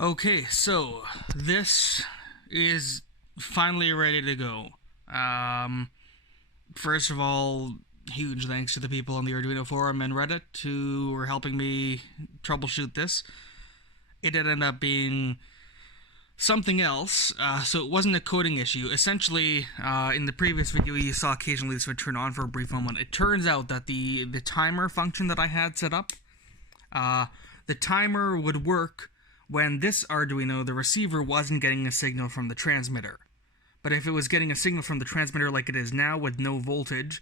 Okay, so this is finally ready to go. Um, First of all, huge thanks to the people on the Arduino forum and Reddit who were helping me troubleshoot this. It ended up being something else, so it wasn't a coding issue. Essentially, in the previous video, you saw occasionally this would turn on for a brief moment. It turns out that the timer function that I had set up, uh, the timer would work when this Arduino, the receiver, wasn't getting a signal from the transmitter. But if it was getting a signal from the transmitter like it is now with no voltage,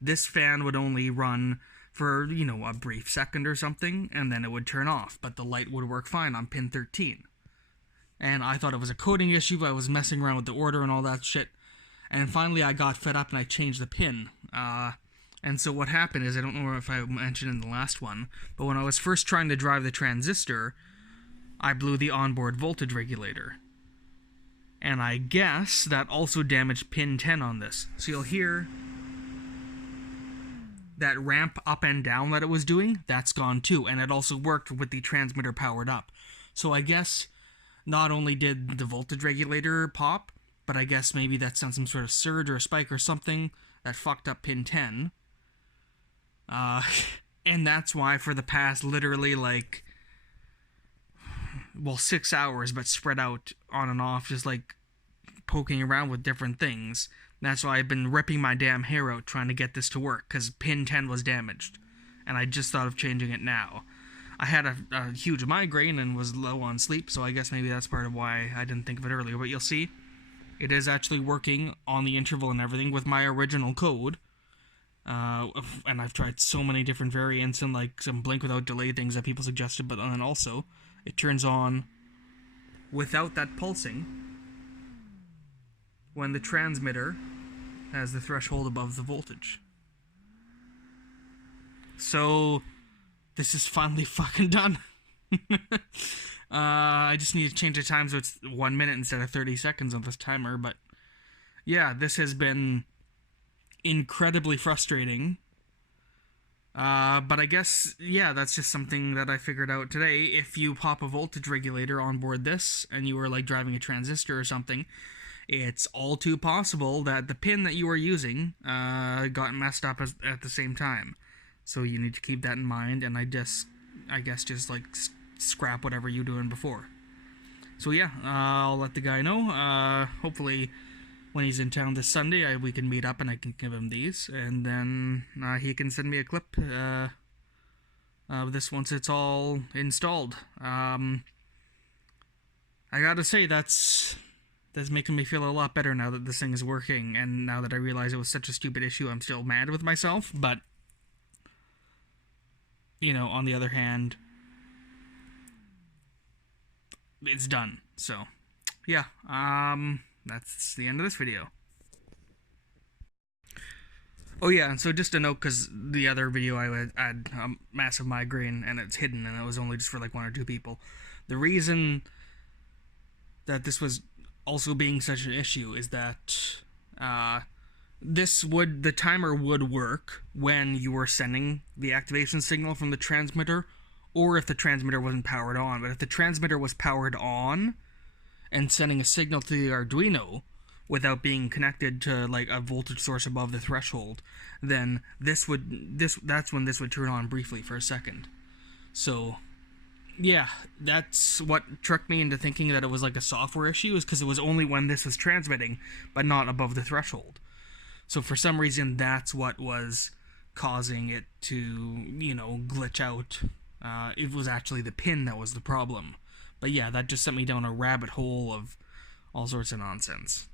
this fan would only run for, a brief second or something, and then it would turn off. But the light would work fine on pin 13. And I thought it was a coding issue. I was messing around with the order and all that shit. And finally I got fed up and I changed the pin. And so what happened is, I don't know if I mentioned in the last one, but when I was first trying to drive the transistor, I blew the onboard voltage regulator. And I guess that also damaged pin 10 on this. So you'll hear that ramp up and down that it was doing, that's gone too. And it also worked with the transmitter powered up. So I guess not only did the voltage regulator pop, but I guess maybe that's on some sort of surge or a spike or something that fucked up pin 10. And that's why for the past literally 6 hours, but spread out on and off, just poking around with different things. That's why I've been ripping my damn hair out trying to get this to work, because pin 10 was damaged. And I just thought of changing it now. I had a huge migraine and was low on sleep, so I guess maybe that's part of why I didn't think of it earlier. But you'll see, it is actually working on the interval and everything with my original code. And I've tried so many different variants and some blink without delay things that people suggested, but then also it turns on without that pulsing when the transmitter has the threshold above the voltage. So this is finally fucking done. I just need to change the time so it's 1 minute instead of 30 seconds on this timer, but yeah, this has been incredibly frustrating. But I guess, yeah, that's just something that I figured out today. If you pop a voltage regulator on board this, and you were driving a transistor or something, it's all too possible that the pin that you were using got messed up at the same time. So you need to keep that in mind, and I guess just scrap whatever you were doing before. So yeah, I'll let the guy know. Hopefully when he's in town this Sunday, we can meet up and I can give him these, and then he can send me a clip of this once it's all installed. I gotta say, that's making me feel a lot better now that this thing is working, and now that I realize it was such a stupid issue. I'm still mad with myself, but on the other hand, it's done. So yeah, that's the end of this video. Oh yeah, and so just a note, because the other video I had a massive migraine and it's hidden, and it was only just for 1 or 2 people. The reason that this was also being such an issue is that the timer would work when you were sending the activation signal from the transmitter, or if the transmitter wasn't powered on. But if the transmitter was powered on and sending a signal to the Arduino without being connected to a voltage source above the threshold, then that's when this would turn on briefly for a second. So yeah, that's what tricked me into thinking that it was a software issue, is because it was only when this was transmitting, but not above the threshold. So for some reason, that's what was causing it to, glitch out. It was actually the pin that was the problem. But yeah, that just sent me down a rabbit hole of all sorts of nonsense.